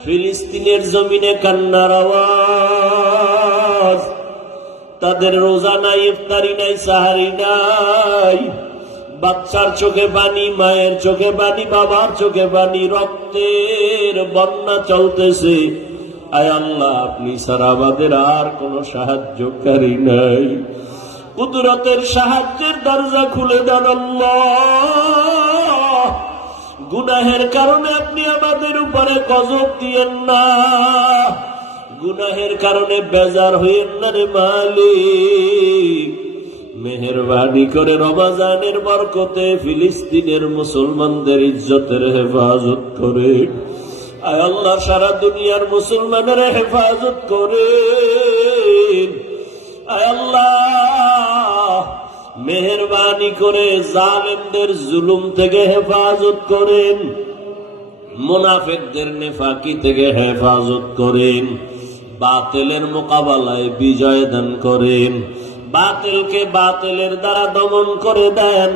ফিলিস্তিনের জমিনে কান্নার আওয়াজ, তাদের রোজা নাই, ইফতারি নাই, সাহারি নাই, বাচ্চার চোখে পানি, মায়ের চোখে পানি, বাবার চোখে পানি, রক্তের বন্যা চলতেছে। আয় আল্লাহ, আপনি ছাড়া আমাদের আর কোন সাহায্যকারী নাই। কুদরতের সাহায্যের দরজা খুলে দেন আল্লাহ। গুনাহের কারণে আপনি আমাদের উপরে গজব দিয়েন না, গুনাহের কারণে বেজার হইয়েন না রে মালিক। মেহেরবানি করে রমজানের বরকতে ফিলিস্তিনের মুসলমানদের ইজ্জতের হেফাজত করে। আয় আল্লাহ, সারা দুনিয়ার মুসলমানের হেফাজত করে। আয় আল্লাহ, মেহেরবানি করে জালেমদের জুলুম থেকে হেফাজত করেন, মুনাফিকদের নেফাকি থেকে হেফাজত করেন, বাতিলের মোকাবেলায় বিজয় দান করেন, বাতিলকে বাতিলের দ্বারা দমন করে দেন।